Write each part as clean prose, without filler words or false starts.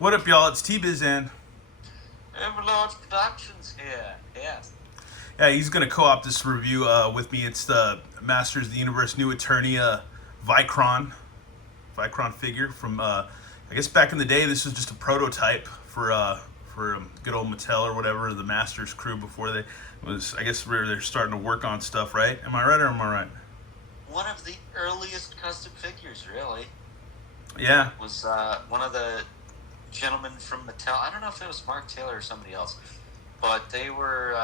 What up, y'all? It's T-Biz and Overlord Productions here. Yes. yeah, he's gonna co-op this review with me. It's the Masters of the Universe new Eternia Vykron figure from I guess back in the day. This was just a prototype for good old Mattel or whatever, the Masters crew before they was. I guess they're starting to work on stuff, right? Am I right or am I right? One of the earliest custom figures, really, Yeah. was one of the gentlemen from Mattel. I don't know if it was Mark Taylor or somebody else, but they were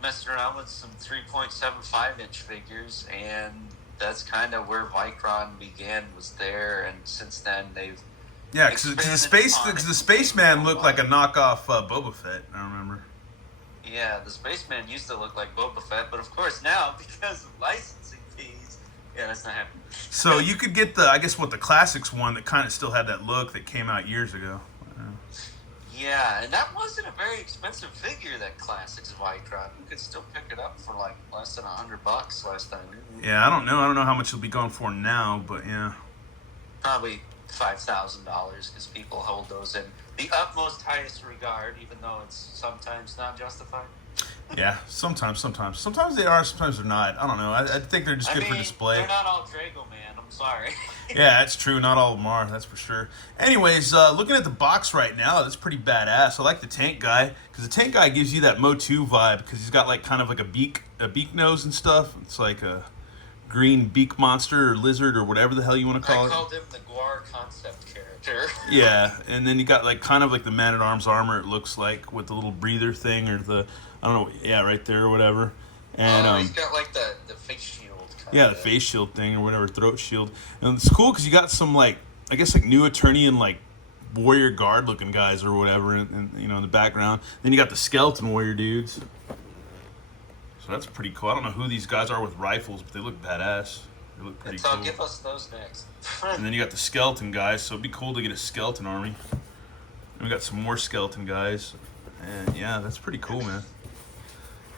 messing around with some 3.75-inch figures, and that's kind of where Vykron began, was there, and since then they've Yeah, because the spaceman looked like a knockoff Boba Fett. I remember. Yeah, the spaceman used to look like Boba Fett, but of course now, because of licensing fees, yeah, that's not happening. So you could get the the classics one that kind of still had that look that came out years ago. Yeah, and that wasn't a very expensive figure, that Classics Vykron. You could still pick it up for like less than $100 last time. Yeah, I don't know how much it'll be going for now, but yeah. Probably $5,000, because people hold those in the utmost highest regard, even though it's sometimes not justified. Yeah, sometimes they are, sometimes they're not. I don't know. I think they're just good for display. They're not all Drago, man. I'm sorry. Yeah, that's true. Not all of them are. That's for sure. Anyways, looking at the box right now, that's pretty badass. I like the tank guy because the tank guy gives you that Motu vibe because he's got like kind of like a beak nose and stuff. It's like a green beak monster or lizard or whatever the hell you want to call it. I called him the Guar concept character. Yeah, and then you got like kind of like the Man-at-Arms armor, it looks like, with the little breather thing or the, I don't know, yeah, right there or whatever. And he's got like the face shield. Yeah, the face shield thing or whatever, throat shield. And it's cool because you got some like, I guess like new Eternian like warrior guard looking guys or whatever, and you know, in the background. Then you got the skeleton warrior dudes. So that's pretty cool. I don't know who these guys are with rifles, but they look badass. They look pretty cool. Give us those next. And then you got the skeleton guys, so it'd be cool to get a skeleton army. And we got some more skeleton guys. And yeah, that's pretty cool, man.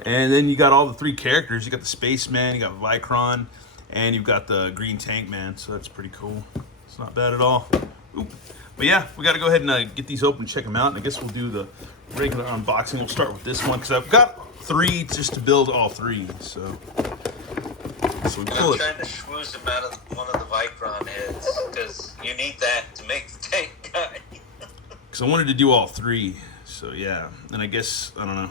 And then you got all the three characters. You got the spaceman, you got Vykron, and you've got the green tank man, so that's pretty cool. It's not bad at all. Ooh. But yeah, we got to go ahead and get these open, check them out, and I guess we'll do the regular unboxing. We'll start with this one because I've got three just to build all three. So we pull I'm trying to schmooze them out of one of the Vykron heads because you need that to make the tank guy. Because I wanted to do all three. So yeah, and I guess, I don't know.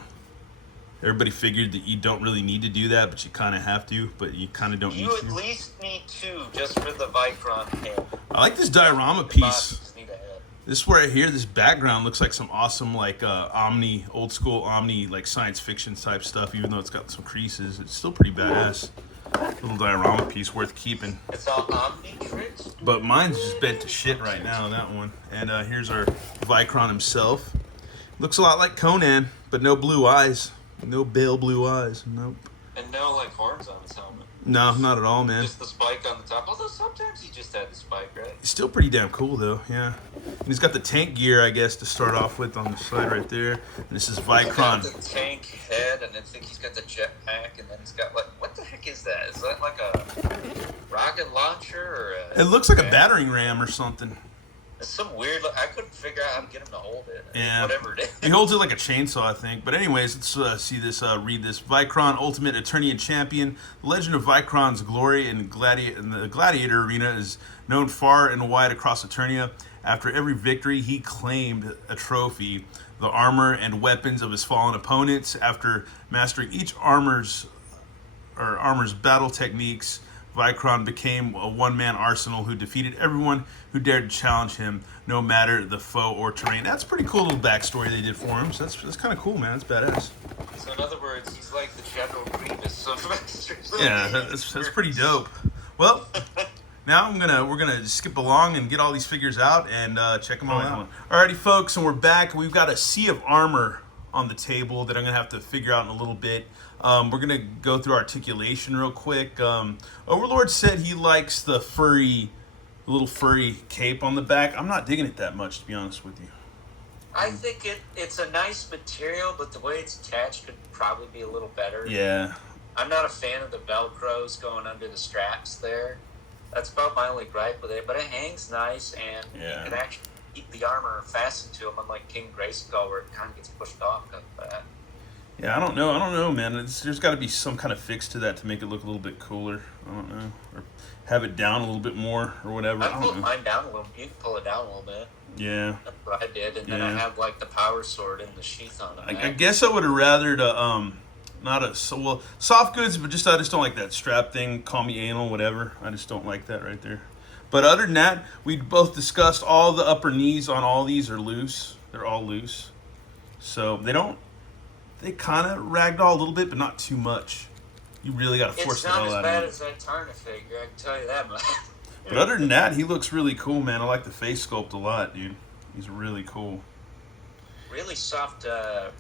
Everybody figured that you don't really need to do that, but you kind of have to, but you kind of don't need to. You at least need two just for the Vykron head. I like this diorama piece. This right here, this background looks like some awesome like Omni, old school Omni like science fiction type stuff, even though it's got some creases. It's still pretty badass. Little diorama piece worth keeping. It's all Omni tricks? But mine's just bent to shit right now, that one. And here's our Vykron himself. Looks a lot like Conan, but no blue eyes. No pale blue eyes. Nope. And no like horns on his helmet. No, not at all, man. Just the spike on the top. Although sometimes he just had the spike, right? He's still pretty damn cool, though. Yeah. And he's got the tank gear, I guess, to start off with on the side right there. And this is Vykron. He's got the tank head, and I think he's got the jetpack, and then he's got like, what the heck is that? Is that like a rocket launcher or a? It looks like a battering ram or something. It's some weird. I couldn't figure out how to get him to hold it. Yeah. Whatever it is. He holds it like a chainsaw, I think. But anyways, let's see this. Read this. Vykron, Ultimate Eternian Champion. The legend of Vykron's glory in the Gladiator arena is known far and wide across Eternia. After every victory, he claimed a trophy, the armor and weapons of his fallen opponents. After mastering each armor's battle techniques, Vykron became a one-man arsenal who defeated everyone who dared to challenge him, no matter the foe or terrain. That's a pretty cool little backstory they did for him. So that's kind of cool, man. That's badass. So in other words, he's like the General Grievous of Masters. Yeah, that's pretty dope. Well, now we're gonna skip along and get all these figures out and check them all out. Alrighty, folks, and we're back. We've got a sea of armor on the table that I'm gonna have to figure out in a little bit. We're gonna go through articulation real quick. Overlord said he likes the little furry cape on the back. I'm not digging it that much, to be honest with you. I think it's a nice material, but the way it's attached could probably be a little better. Yeah. I'm not a fan of the Velcros going under the straps there. That's about my only gripe with it, but it hangs nice, and you can actually keep the armor fastened to him, unlike King Grayskull, where it kind of gets pushed off like that. Yeah, I don't know, man. There's got to be some kind of fix to that to make it look a little bit cooler. I don't know, or have it down a little bit more or whatever. I pulled mine down a little. You can pull it down a little bit. Yeah, that's what I did, and then I have like the power sword and the sheath on it. I guess I would have rather not soft goods, but I just don't like that strap thing. Call me anal, whatever. I just don't like that right there. But other than that, we both discussed all the upper knees on all these are loose. They're all loose, so they kind of ragdoll a little bit, but not too much. You really got to force the hell out of it. It's not as bad as that Eternia figure, I can tell you that much. But other than that, he looks really cool, man. I like the face sculpt a lot, dude. He's really cool. Really soft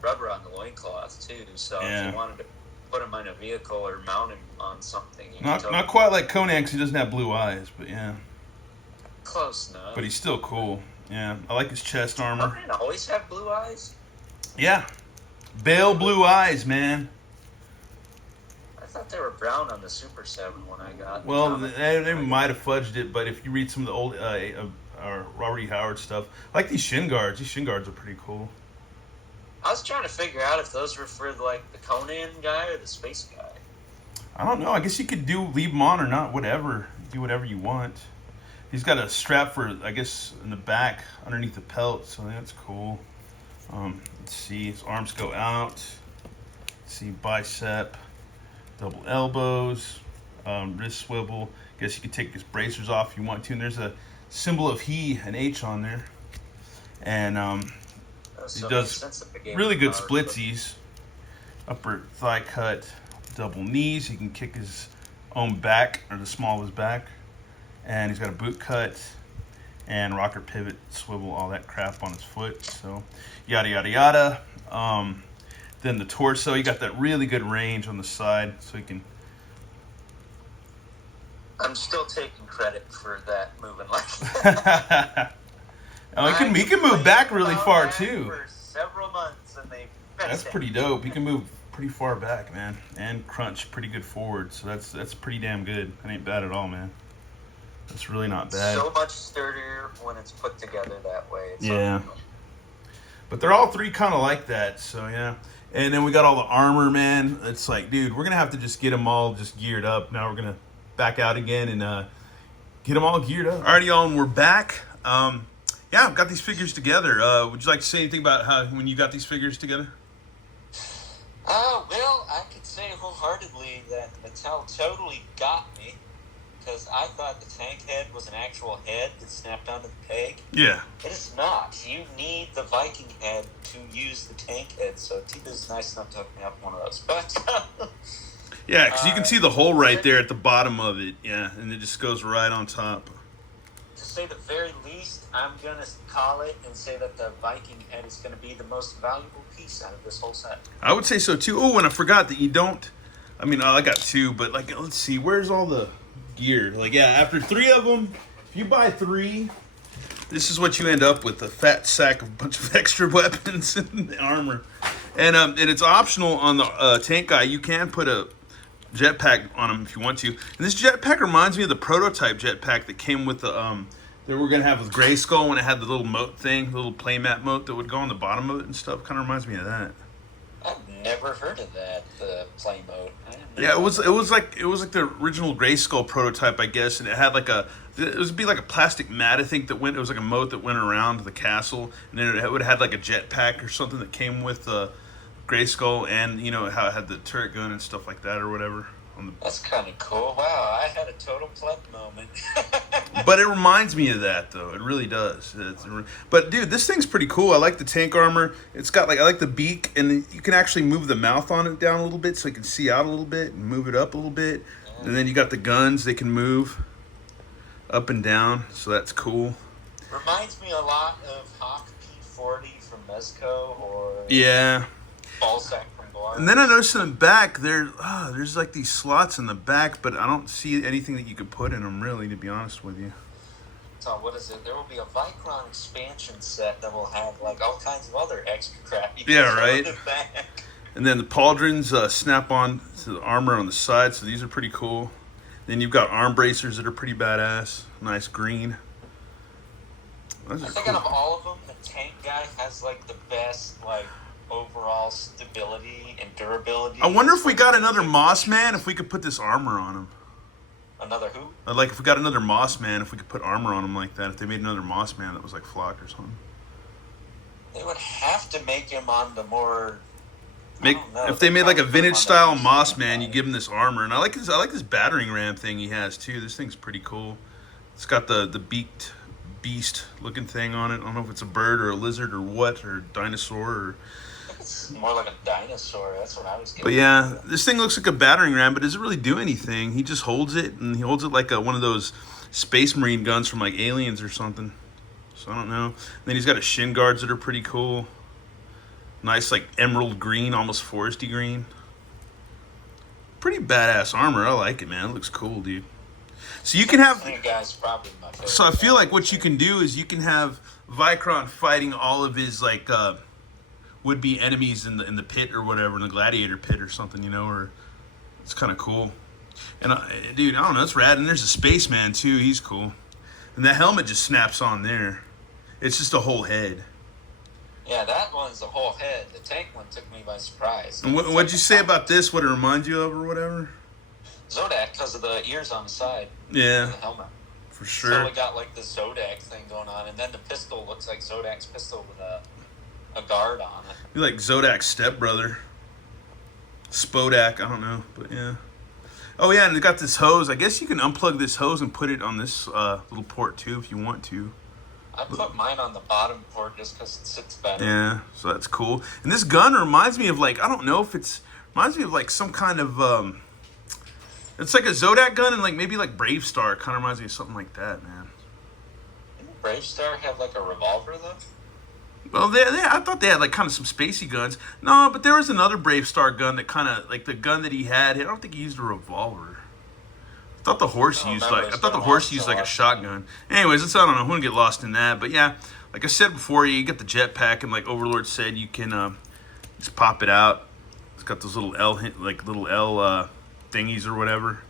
rubber on the loincloth, too. So if you wanted to put him in a vehicle or mount him on something. Not quite like Conan, because he doesn't have blue eyes, but yeah. Close enough. But he's still cool. Yeah, I like his chest armor. Conan always have blue eyes? Yeah. Bale blue eyes, man. I thought they were brown on the Super 7 when I got. Well, they might have fudged it, but if you read some of the old Robert E. Howard stuff, I like these shin guards. These shin guards are pretty cool. I was trying to figure out if those were for like the Conan guy or the space guy. I don't know. I guess you could leave them on or not. Whatever. Do whatever you want. He's got a strap for, I guess, in the back underneath the pelt, so that's cool. Let's see. His arms go out. Let's see, bicep, double elbows, wrist swivel. Guess you could take his bracers off if you want to. And there's a symbol of he, an H on there. And he does really good splitsies. Upper thigh cut, double knees. He can kick his own back, or the small of his back. And he's got a boot cut and rocker pivot, swivel, all that crap on his foot. So yada, yada, yada. Then the torso, you got that really good range on the side, so he can... I'm still taking credit for that moving like that. He can move back really far, too. For several months, and that's pretty dope. He can move pretty far back, man, and crunch pretty good forward, so that's pretty damn good. That ain't bad at all, man. That's really not bad. So much sturdier when it's put together that way. Yeah. But they're all three kind of like that, so yeah. And then we got all the armor, man. It's like, dude, we're going to have to just get them all just geared up. Now we're going to back out again and get them all geared up. Alrighty, y'all, and we're back. Yeah, I've got these figures together. Would you like to say anything about when you got these figures together? Well, I could say wholeheartedly that Mattel totally got me. Because I thought the tank head was an actual head that snapped onto the peg. Yeah. It is not. You need the Viking head to use the tank head. So Tita's nice enough to hook me up one of those. But yeah, because you can see the hole right there at the bottom of it. Yeah, and it just goes right on top. To say the very least, I'm going to call it and say that the Viking head is going to be the most valuable piece out of this whole set. I would say so too. Oh, and I forgot that you don't. I mean, I got two, but like, let's see, where's all the gear? Like, yeah, after three of them, if you buy three, this is what you end up with: a fat sack of a bunch of extra weapons and armor. And it's optional on the tank guy. You can put a jetpack on him if you want to. And this jetpack reminds me of the prototype jetpack that came with the that we're gonna have with Grayskull when it had the little moat thing, the little playmat moat that would go on the bottom of it and stuff. Kind of reminds me of that. I've never heard of that, the play mode. Yeah, it was like the original Grayskull prototype, I guess, and it had like it would be like a plastic mat, I think, it was like a moat that went around the castle, and then it would have had like a jetpack or something that came with Grayskull, and you know how it had the turret gun and stuff like that or whatever. That's kind of cool. Wow, I had a total pleb moment. But it reminds me of that, though. It really does. But dude, this thing's pretty cool. I like the tank armor. It's got I like the beak, and you can actually move the mouth on it down a little bit, so you can see out a little bit and move it up a little bit. Yeah. And then you got the guns; they can move up and down, so that's cool. Reminds me a lot of Hawk P40 from Mezco, or Ballsack. And then I noticed in the back there's like these slots in the back, but I don't see anything that you could put in them, really, to be honest with you. So what is it? There will be a Vykron expansion set that will have like all kinds of other extra crap. Yeah, right. And then the pauldrons snap on to the armor on the side, so these are pretty cool. Then you've got arm bracers that are pretty badass, nice green. Those I are think cool. out of all of them, the tank guy has like the best like overall stability and durability. I wonder if we got another Moss Man, if we could put this armor on him. Another who? Like if we got another Moss Man, if we could put armor on him like that. If they made another Moss Man that was like flocked or something. They would have to make him on the more. If they made like a vintage style Moss Man, you give him this armor, and I like this battering ram thing he has too. This thing's pretty cool. It's got the beaked beast looking thing on it. I don't know if it's a bird or a lizard or what, or a dinosaur or. It's more like a dinosaur. That's what I was getting. But yeah, this thing looks like a battering ram, but doesn't really do anything. He just holds it, and he holds it like one of those Space Marine guns from like Aliens or something. So I don't know. And then he's got his shin guards that are pretty cool. Nice like emerald green, almost foresty green. Pretty badass armor. I like it, man. It looks cool, dude. So you can have. Guy's probably my favorite. So I feel like what you can do is you can have Vykron fighting all of his like would-be enemies in the pit or whatever, in the gladiator pit or something, you know, or it's kind of cool. And dude, I don't know, it's rad. And there's a spaceman too. He's cool. And the helmet just snaps on there. It's just a whole head. Yeah, that one's the whole head. The tank one took me by surprise. And what'd you say about this? What it reminds you of or whatever? Zodak, because of the ears on the side. Yeah. The helmet. For sure. Totally got like the Zodak thing going on, and then the pistol looks like Zodak's pistol with a guard on it. You're like Zodak's stepbrother. Spodak, I don't know, but yeah. Oh yeah, and they got this hose. I guess you can unplug this hose and put it on this little port too if you want to. I put mine on the bottom port just because it sits better. Yeah, so that's cool. And this gun reminds me of like, I don't know if reminds me of like some kind of it's like a Zodak gun, and like maybe like Brave Star kind of reminds me of something like that, man. Didn't Brave Star have like a revolver though? Well, I thought they had like kind of some spacey guns. No, but there was another Brave Star gun that kind of like the gun that he had. I don't think he used a revolver. I thought the horse used like a shotgun. Anyways, I don't know. I wouldn't get lost in that. But yeah, like I said before, you get the jetpack, and like Overlord said, you can just pop it out. It's got those little L thingies or whatever.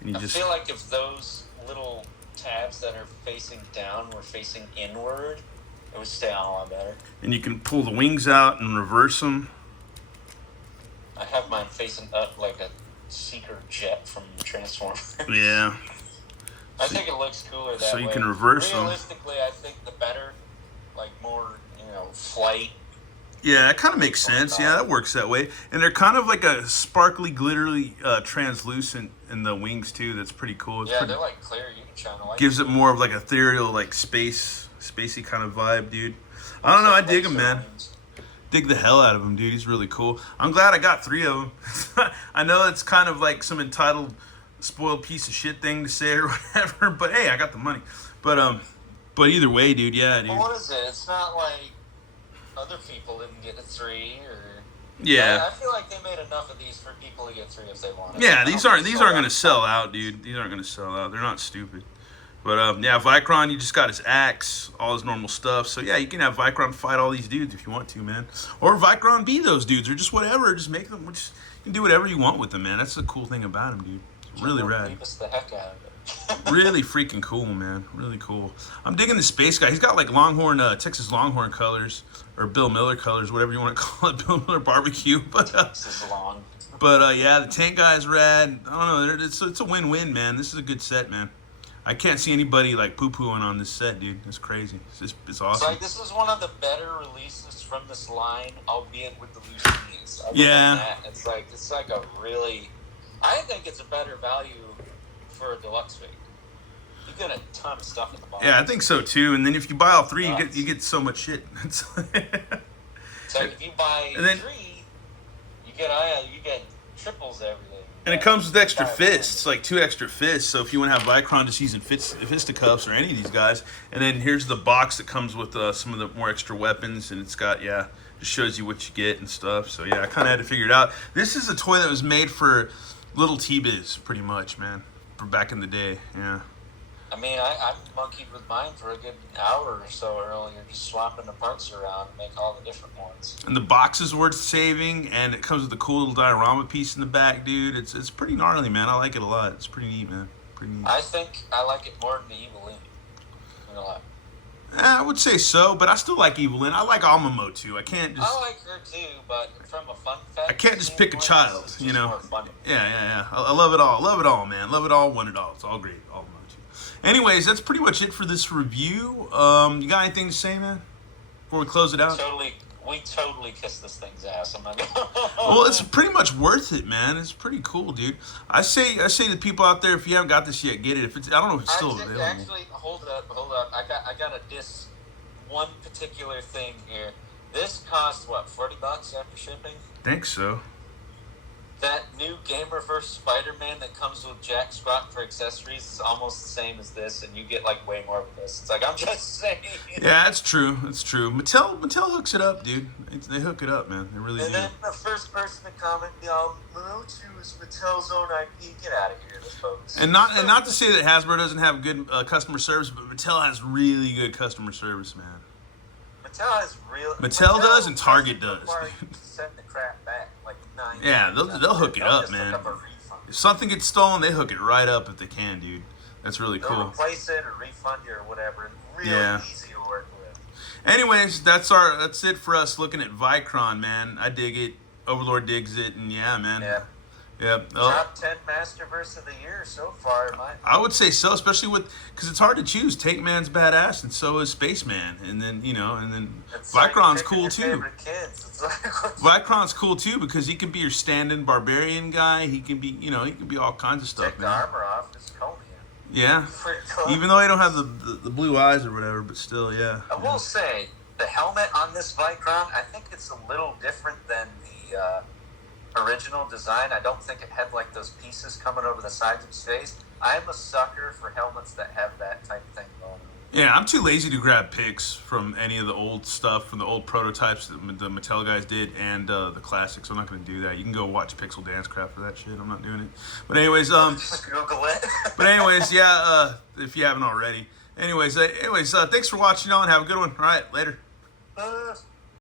And I feel like if those little tabs that are facing down were facing inward, it would stay on a lot better. And you can pull the wings out and reverse them. I have mine facing up like a Seeker jet from Transformers. Yeah. I think it looks cooler that way. So you can reverse them. Realistically, I think the better, like more, flight. Yeah, it kind of makes sense. Yeah, that works that way. And they're kind of like a sparkly, glittery, translucent in the wings too. That's pretty cool. They're like clear. You can shine a light. Gives it more of like ethereal, like spacey kind of vibe, dude. I don't know. I dig him, man. Dig the hell out of him, dude. He's really cool. I'm glad I got 3 of them. I know it's kind of like some entitled, spoiled piece of shit thing to say or whatever, but hey, I got the money. But either way, dude, yeah, dude. Well, what is it? It's not like other people didn't get 3 or. Yeah. I feel like they made enough of these for people to get 3 if they wanted. Yeah, these aren't going to sell out, dude. These aren't going to sell out. They're not stupid. But yeah, Vykron, you just got his axe, all his normal stuff. So yeah, you can have Vykron fight all these dudes if you want to, man. Or Vykron be those dudes, or just whatever. Just make them. You can do whatever you want with them, man. That's the cool thing about him, dude. It's really rad. The heck out of it. Really freaking cool, man. Really cool. I'm digging the space guy. He's got like Texas Longhorn colors, or Bill Miller colors, whatever you want to call it, Bill Miller barbecue. But Texas Long. But yeah, the tank guy is rad. I don't know. It's a win-win, man. This is a good set, man. I can't see anybody like poo-pooing on this set, dude. It's crazy. It's awesome. It's like this is one of the better releases from this line, albeit with the loose knees. Yeah. It's like a really. I think it's a better value for a deluxe figure. You get a ton of stuff in the box. Yeah, I think so too. And then if you buy all 3, you get so much shit. It's like if you buy 3, you get triples everything. And it comes with extra fists, like 2 extra fists. So if you want to have Vykron just using fisticuffs or any of these guys, and then here's the box that comes with some of the more extra weapons, and it's got just shows you what you get and stuff. So yeah, I kind of had to figure it out. This is a toy that was made for little T-Biz, pretty much, man, from back in the day. Yeah. I mean, I monkeyed with mine for a good hour or so earlier, just swapping the parts around to make all the different ones. And the box is worth saving, and it comes with a cool little diorama piece in the back, dude. It's pretty gnarly, man. I like it a lot. It's pretty neat, man. Pretty neat. I think I like it more than the Evil Inn. A lot. I would say so, but I still like Evelyn. I like Amamo too. I can't just. I like her too, but from a fun fact, I can't just pick a child, it's you just know. more fun. Yeah. I love it all. Love it all, man. Love it all. Want it all. It's all great. All emoji. Anyways, that's pretty much it for this review. You got anything to say, man? Before we close it out. We totally kissed this thing's ass. I'm not gonna. Well, it's pretty much worth it, man. It's pretty cool, dude. I say to people out there, if you haven't got this yet, get it. If it's, I don't know if it's still available. Actually, hold up. I got to diss one particular thing here. This costs what, $40 after shipping? Think so. That new Gamerverse Spider-Man that comes with Jack Squat for accessories is almost the same as this, and you get like way more with this. It's like, I'm just saying. Yeah, it's true. It's true. Mattel hooks it up, dude. They hook it up, man. They really do. And then the first person to comment, Momochu is Mattel's own IP. Get out of here, this folks. And not to say that Hasbro doesn't have good customer service, but Mattel has really good customer service, man. Mattel does and Target does. Send the crap back like 9. Yeah, they'll hook it up, man. If something gets stolen, they hook it right up if they can, dude. That's really cool. They'll replace it or refund you or whatever. Really easy to work with. Anyways, that's it for us looking at Vykron, man. I dig it. Overlord digs it, and yeah, man. Yeah. Top 10 Masterverse of the year so far. I would say so, especially because it's hard to choose. Take Man's badass, and so is Spaceman, and then Vykron's like cool too. Vykron's cool too because he can be your stand-in barbarian guy. He can be, he can be all kinds of stuff. Take the armor off, it's Conan. Yeah, even though they don't have the blue eyes or whatever, but still, yeah. I will say the helmet on this Vykron, I think it's a little different than the original design. I don't think it had like those pieces coming over the sides of his face. I'm a sucker for helmets that have that type of thing going on. Yeah, I'm too lazy to grab pics from any of the old stuff, from the old prototypes that the Mattel guys did and the classics. I'm not going to do that. You can go watch Pixel Dance Craft for that shit. I'm not doing it. But anyways, just Google it. But anyways, yeah, if you haven't already. Anyways, thanks for watching on. Have a good one. All right, later.